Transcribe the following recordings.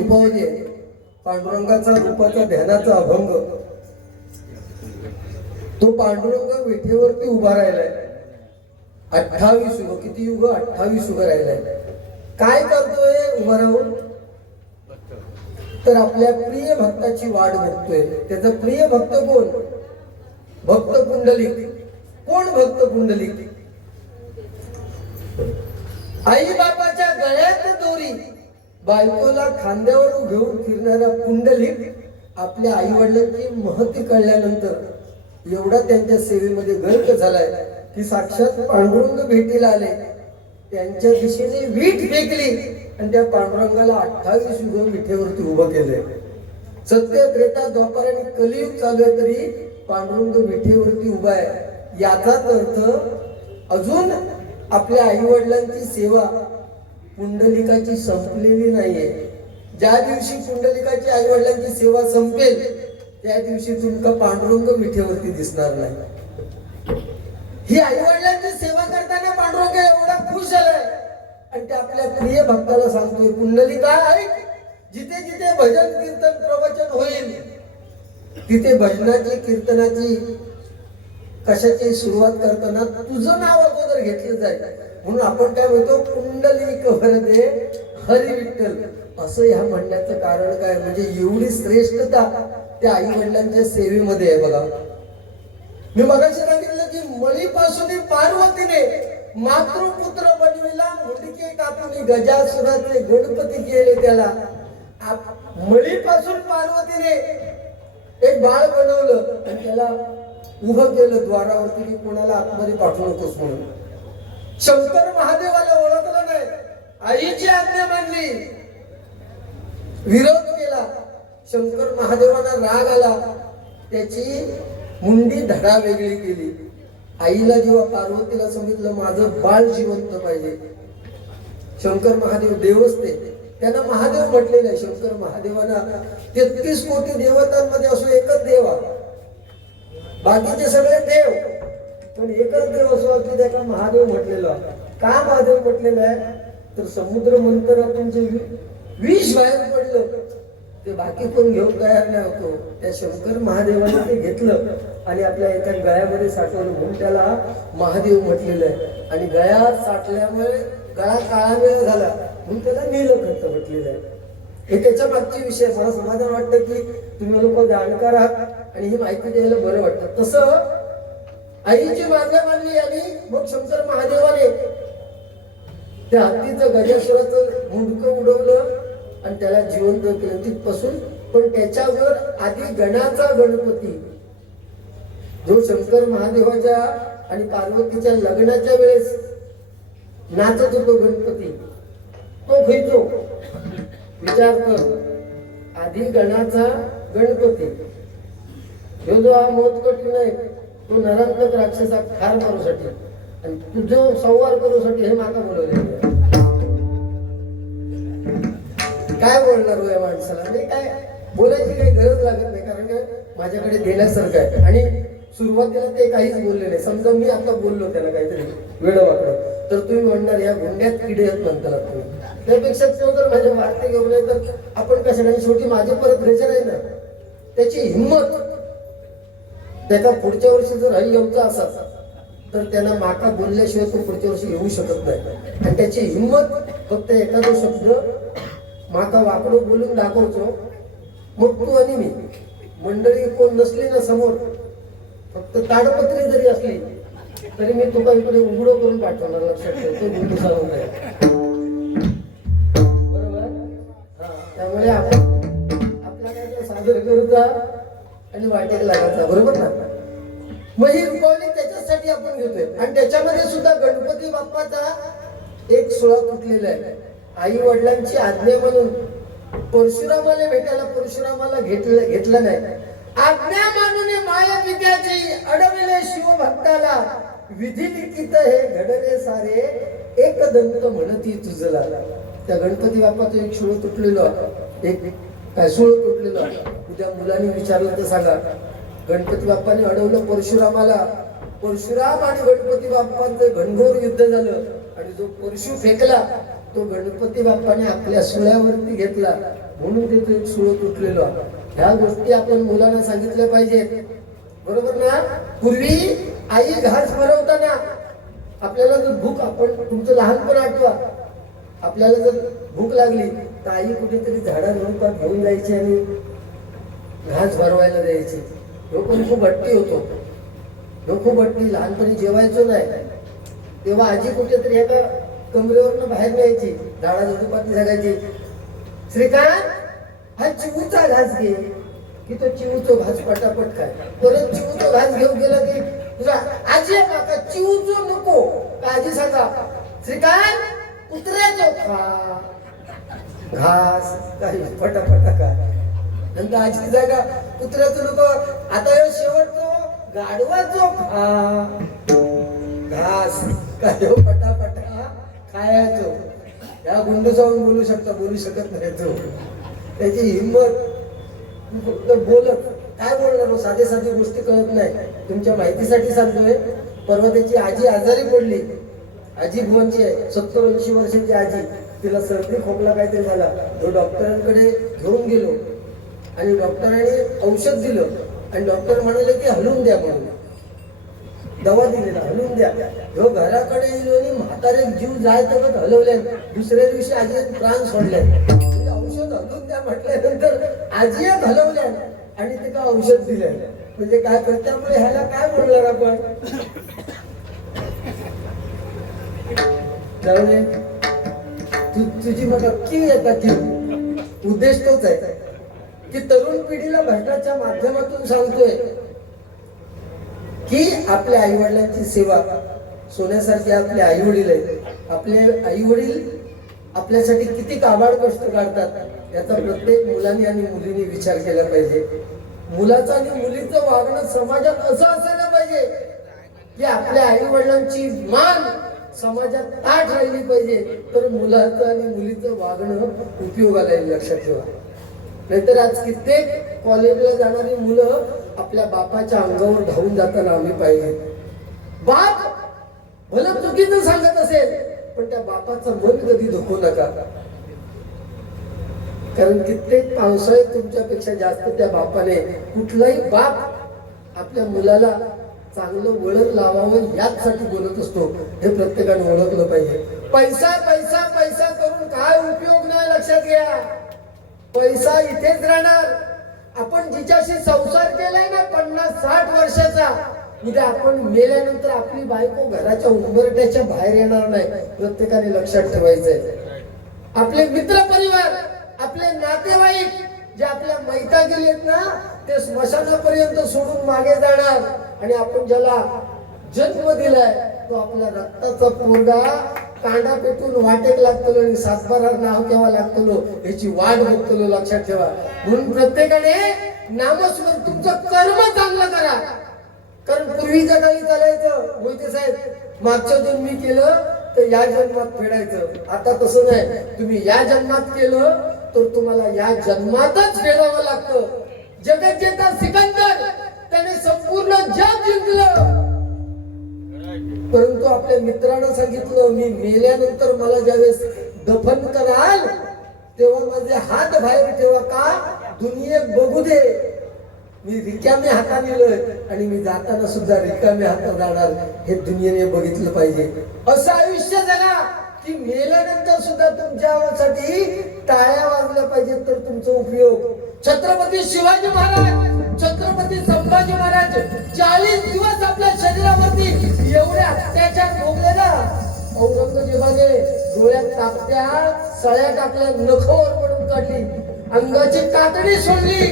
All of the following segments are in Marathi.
रूपावली आहे. पांडुरंगाचा रूपाचा ध्यानाचा अभंग. तो पांडुरंग विठेवरती उभा राहिलाय. 28 युग, किती युग? 28 युग राहिलाय. काय करतोय उभा राहून? तर आपल्या प्रिय भक्ताची वाट बघतोय. त्याचा प्रिय भक्त कोण? भक्त पुंडलिक. कोण भक्त पुंडलिक? आई बापाच्या गळ्यात दोरी, बायकोला खांद्यावर घेऊन फिरणारा पुंडलिक आपल्या आई वडिलांची महती कळल्यानंतर एवढा त्यांच्या सेवेमध्ये गर्क झालाय की साक्षात पांडुरंग भेटीला आले. त्यांच्या दिशेने वीट फेकली आणि त्या पांडुरंगाला 28 युग विठेवरती उभं केलंय. सत्य, त्रेता, द्वापर आणि कलियुग चालू आहे तरी पांडुरंग विठेवरती उभा आहे. याचाच अर्थ अजून आपल्या आई वडिलांची सेवा पुंडलिकाची संपलेली नाहीये. ज्या दिवशी पुंडलिकाची आई वडिलांची सेवा संपेल त्या दिवशी तुमका पांडुरंग विठेवरती दिसणार नाही. ही आई वडिलांची सेवा करताना पांडुरंग एवढा खुश झालाय आणि ते आपल्या प्रिय भक्ताला सांगतोय, पुंडलिका ऐक, जिथे जिथे भजन कीर्तन प्रवचन होईल तिथे भजनाची कीर्तनाची कशाची सुरुवात करताना तुझं नाव अगोदर घेतलं जाईल. म्हणून आपण काय म्हणतो, पुंडलिक वरदे हरी विठ्ठल. असं ह्या म्हणण्याचं कारण काय? म्हणजे एवढी श्रेष्ठता त्या आई वडिलांच्या सेवेमध्ये आहे. बघा, मी मगाशी सांगितलं की मळीपासून पार्वतीने मातृपुत्र बनविला, मुंडके कापून गजासुराचे गणपती केले. त्याला मळीपासून पार्वतीने एक बाळ बनवलं आणि त्याला उभं केलं द्वारावरती की कोणाला आतमध्ये पाठवू नकोस म्हणून. शंकर महादेवाला ओळखलं नाही, आईची आज्ञा मानली, विरोध केला. शंकर महादेवाला राग आला, त्याची मुंडी धडा वेगळी केली. आईला जेव्हा पार्वतीला सांगितलं माझं बाळ जिवंत पाहिजे, शंकर महादेव देवच ते, त्यांना महादेव म्हटलेलं आहे. शंकर महादेवांना 33 कोटी देवतांमध्ये असो एकच देव आहे, बाकीचे सगळे देव, पण एकच देव असो की त्याला महादेव म्हटलेलं. का महादेव म्हटलेलं आहे? तर समुद्र मंथनातून जे विष बाहेर पडलं ते बाकी कोण घेऊन तयार नाही होतो. त्या शंकर महादेवाने ते घेतलं आणि आपल्या एका गळ्यामध्ये साठवलं म्हणून त्याला महादेव म्हटलेलं आहे. आणि गळ्यात साठल्यामुळे गळा काळा वेळ झाला म्हणून त्याला नीलकंठ म्हटलेलं आहे. हे त्याच्या मागचे विषय. मला समाधान वाटतं की तुम्ही लोक जाणकार आहात आणि ही माहिती द्यायला बरं वाटतं. तसं आईची मागण्या मानली आणि मग शंकर महादेवाने त्या हत्तीचं गजासुराचं मुंडकं उडवलं आणि त्याला जिवंत केलं तिथपासून. पण त्याच्यावर आधी गणाचा गणपती जो शंकर महादेवाच्या आणि पार्वतीच्या लग्नाच्या वेळेस नाचत होतो गणपती, तो खैचो विचार कर. आधी गणाचा गणपती जो हा मोत कठीण आहे तो नरांतक राक्षसा ठार मारूसाठी आणि तुझं संवार करूसाठी हे माता बोलवले. काय बोलणार हो या माणसाला? नाही, काय बोलायची काही गरज लागत नाही, कारण काय माझ्याकडे देण्यासारखं आहे. आणि सुरुवातीला ते काहीच बोलले नाही. समजा मी आता बोललो त्याला काहीतरी वेळ वाकडं तर तुम्ही म्हणणार या गुंड्यात किडे आहेत म्हणताना तुम्ही. त्यापेक्षा तो जर माझ्या वार्ते घेऊन नाही तर आपण कशाने, शेवटी माझे परत रेचर आहे ना, त्याची हिंमत त्याचा पुढच्या वर्षी जर हरी येऊचा असा तर त्यांना माका बोलल्याशिवाय तो पुढच्या वर्षी येऊ शकत नाही. आणि त्याची हिंमत फक्त एखादा शब्द माका वाकडं बोलून दाखवतो. मग तू आणि मी मंडळी कोण नसली ना समोर, फक्त ताडपत्री जरी असली तरी मी तुका इकडे उघडं करून पाठवणार. लक्षात ठेव, तो बिंदू सांगून आहे. बरोबर? हा, त्यामुळे आपण आपला काय सादर करूचा आणि वाटेल लागायचा. बरोबर ना? मग ही रूपावली त्याच्यासाठी आपण घेतोय. आणि त्याच्यामध्ये सुद्धा गणपती बाप्पाचा एक सोळा तुटलेला आहे. आई वडिलांची आज्ञा म्हणून परशुरामाला भेटायला परशुरामाला घेतलं नाही. आज्ञा मानून माया पित्याची अडविले शिवभक्ताला, विधी लिखित हे घडले सारे एक दंत म्हणती तुझला. त्या गणपती बाप्पाचं एक सुळ तुटलेलं, एक काय सुळ तुटलेलं. उद्या मुलांनी विचारलं तर सांगा. गणपती बाप्पाने अडवलं परशुरामाला. परशुराम आणि गणपती बाप्पांचं घनघोर युद्ध झालं आणि जो परशु फेकला तो गणपती बाप्पाने आपल्या सुळ्यावरती घेतला म्हणून त्याचं एक सुळ तुटलेलं. ह्या गोष्टी आपण मुलांना सांगितल्या पाहिजेत, बरोबर ना? पूर्वी आई घास भरवताना आपल्याला जर भूक, आपण तुमचं लहानपण आठवा, आपल्याला जर भूक लागली तर आई कुठेतरी झाडाझुडपात घेऊन जायची आणि घास भरवायला द्यायची. ह्यो पण खूप हट्टी होतो, ह्यो खूप हट्टी. लहानपणी जेवायचो नाही तेव्हा आजी कुठेतरी एका कमरेवरनं बाहेर न्यायची, झाडाझुडपात जगायची. श्रीकांत, हा चिवूचा घास घे. की तो चिवूचो घास पटापट खाय. परत चिवूचो घास घेऊन गेला की तुझा आजी काका चिवूचो नको का आजी सांगा, श्रीकांत कुत्र्याचो खा घास, काही पटापटा काय. नंतर आजी जागा कुत्र्याचो नको, आता हे शेवटचो गाढवाचो खा घास, काय पटापटा खायचो. या गुंडू जाऊन बोलू शकता, बोलू शकत नाही तो. त्याची हिंमत, फक्त बोलत काय बोलणार, साधे साधी गोष्टी कळत नाही. तुमच्या माहितीसाठी सांगतोय, परवा त्याची आजी आजारी पडली. आजी भुवनची आहे, 70-80 वर्षाची आजी. तिला सर्दी खोकला काहीतरी झाला. तो डॉक्टरांकडे घेऊन गेलो आणि डॉक्टरांनी औषध दिलं आणि डॉक्टर म्हणाले की हलवून द्या म्हणून. दवा दिलेला, हलवून द्या. ह्यो घराकडे येलो आणि म्हातारे जीव जाय तर हलवले. दुसऱ्या दिवशी आजी प्राण सोडले. औषध हलवून द्या म्हटल्यानंतर आजी हलवल्या आणि ते का औषध दिले. म्हणजे काय कर, त्यामुळे ह्याला काय बोलणार आपण. त्यामुळे तुझी मग अख्खी येतात की उद्देश तोच आहे की तरुण पिढीला भ्रष्टाच्या माध्यमातून सांगतोय की आपल्या आई वडिलांची सेवा, सोन्यासारखे आपले आई वडील आहेत. आपले आई वडील आपल्यासाठी किती काबाड कष्ट काढतात याचा प्रत्येक मुलांनी आणि मुलींनी विचार केला पाहिजे. मुलाचं आणि मुलीचं वागणं समाजात असं असायला पाहिजे की आपल्या आई वडिलांची मान समाजात ताठ राहिली पाहिजे, तर मुलाचं आणि मुलीचं वागणं उपयोगाला येईल. लक्षात ठेवा. नाहीतर आज कित्येक कॉलेजला जाणारी मुलं आपल्या बापाच्या अंगावर धावून जाताना आम्ही पाहिले. बाप भलं चुकीचं सांगत असेल पण त्या बापाचं मन कधी धोकू नका, कारण कित्येक पावसाळ्यात तुमच्यापेक्षा जास्त त्या बापाने, कुठलाही बाप आपल्या मुलाला चांगलं वळण लावावं याचसाठी बोलत असतो. हे प्रत्येकाने ओळखलं पाहिजे. पैसा पैसा पैसा करून काय उपयोग नाही. लक्षात घ्या, पैसा इथेच राहणार. आपण जिच्याशी संसार केलाय ना 50-60 वर्षाचा, उद्या आपण मेल्यानंतर आपली बायको घराच्या उंबरट्याच्या बाहेर येणार नाही. प्रत्येकाने लक्षात ठेवायचंय. आपले मित्र परिवार, आपले नातेवाईक जे आपल्या मैता गेलेत ना, ते स्मशानापर्यंत सोडून मागे जाणार. आणि आपण ज्याला जन्म दिलाय तो आपला रक्ताचा पोरगा कांडा पेटून वाटेक लागतो आणि 7-12 नाव केव्हा लागतो याची वाट बघतो. लक्षात ठेवा. म्हणून प्रत्येकाने नामस्मरण, तुमचं कर्म चांगलं करा. कारण पूर्वीच्या काळी चालायचं मोहिते साहेब, मागच्या जन्मी केलं तर या जन्मात फेडायचं. आता तसं नाही, तुम्ही या जन्मात केलं तर तुम्हाला या जन्मातच फेडावं लागतं. जगज्जेता सिकंदर त्याने संपूर्ण जग जिंकलं, परंतु आपल्या मित्रांना सांगितलं मी मेल्यानंतर मला ज्यावेळेस दफन कराल तेव्हा माझे हात बाहेर ठेवा, का दुनियेत बघू दे मी रिकाम्या हाताने गेलोय आणि मी जाताना सुद्धा रिकाम्या हातात जाणार. हे दुनियेने बघितलं पाहिजे. असं आयुष्य जगा की मेल्यानंतर सुद्धा तुमच्यासाठी टाळ्या वाजल्या पाहिजेत, तर तुमचा उपयोग. छत्रपती शिवाजी महाराज, छत्रपती संभाजी महाराज 40 दिवस आपल्या शरीरावरती एवढे अत्याचार भोगले ना. औरंगजेबाने डोळ्यात टाकत्या सळ्या टाकल्या, नखावर पडून काढली, अंगाची कातडी सोडली,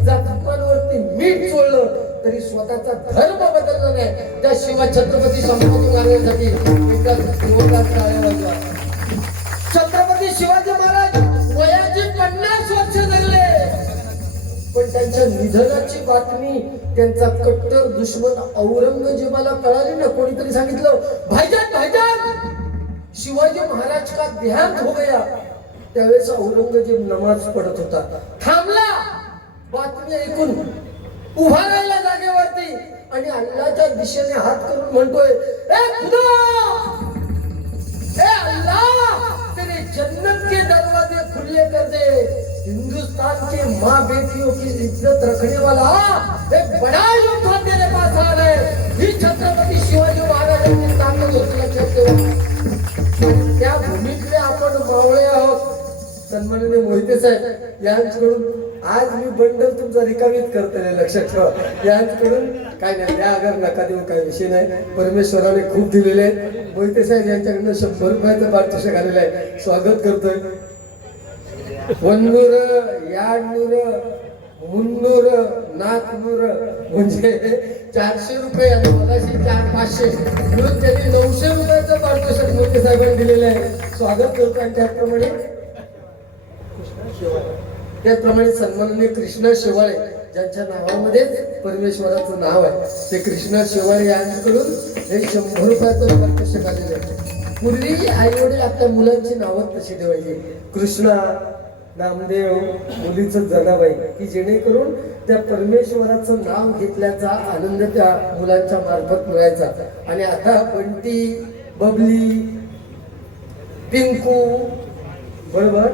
जखमांवरती मीठ चोळलं, तरी स्वतःचा धर्म बदलला नाही. त्या छत्रपती संभाजी महाराजांसाठी छत्रपती शिवाजी महाराज वयाची 50 वर्ष जगले, पण त्यांच्या निधनाची बातमी त्यांचा कट्टर दुश्मन औरंगजेबाला कळाली ना. कोणीतरी सांगितलं भाईजान भाईजान शिवाजी महाराज का देहांत हो गया. त्यावेळेस औरंगजेब नमाज पडत होता, थांबला. बातमी ऐकून उभा राहिला जागेवरती आणि अल्लाच्या दिशेने हात करून म्हणतोय, ए खुदा, ए अल्लाह, तेरे जन्नत के दरवाजे खुले कर दे। हिंदुस्तान की माँ बेटियों की इज्जत रखने वाला एक बड़ा योद्धा तेरे पास आ रहा है। ही छत्रपती शिवाजी महाराजांची ताकद होती लक्षात ठेवा। त्या भूमीतले आपण मावळे आहोत। सन्माननीय मोहिते साहेब यांच्याकडून आज मी बंडल तुमचा रिकामीच करतोय लक्षात ठेवा। यांच्याकडून काय नाही द्या अगर नका देऊ काही विषय नाही, परमेश्वराने खूप दिलेले आहे। मोहिते साहेब यांच्याकडनं 100 रुपयाचं पारितोषिक आलेलं आहे, स्वागत करतोय। वन्नूर याडनूर मुन्नूर नाकनूर म्हणजे 400 रुपये आणि मगाशी 400-500 मिळून त्यांनी 900 रुपयाचं पारितोषिक मोहिते साहेबांनी दिलेलं आहे, स्वागत करतो। आणि त्याचप्रमाणे सन्माननीय कृष्णा शेवाळे ज्यांच्या नावामध्येच परमेश्वराचं नाव आहे, ते कृष्णा शेवाळे यांच्याकडून हे 100 रुपयाचं पारितोषिक आलेलं आहे। पूर्वी आई वडील आपल्या मुलांची नावं तशी ठेवायची, कृष्णा, नामदेव, मुलीचं जनाबाई, की जेणेकरून त्या परमेश्वराचं नाव घेतल्याचा आनंद त्या मुलांच्या मार्फत मिळायचा। आणि आता बंटी, बबली, पिंकू, बरोबर,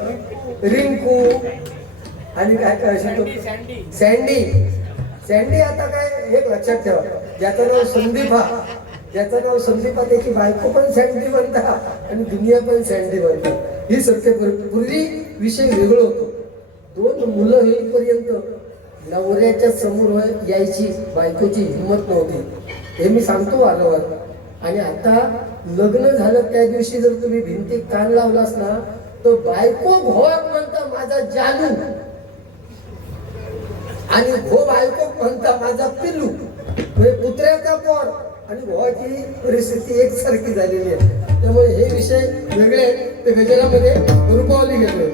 रिंकू आणि काय काय सँडी। सँडी आता काय एक लक्षात ठेवा, ज्याचं नाव संदीप त्याची बायको पण सँडी बनतात आणि दुनिया पण सँडी बनतात। ही सत्य पूर्वी विषय वेगळं होतो। 2 मुलं होईपर्यंत नवऱ्याच्या समोर यायची बायकोची हिंमत नव्हती, हे मी सांगतो वारंवार। आणि आता लग्न झालं त्या दिवशी जर तुम्ही भिंतीत कान लावलास ना, तो बायको भोवाक म्हणता माझा जानू आणि भो बायको म्हणता माझा पिल्लू, म्हणजे पुत्र्याचा पोर आणि भोवाची परिस्थिती एकसारखी झालेली आहे। त्यामुळे हे विषय वेगळे ते गजरामध्ये रूपावली घेतले।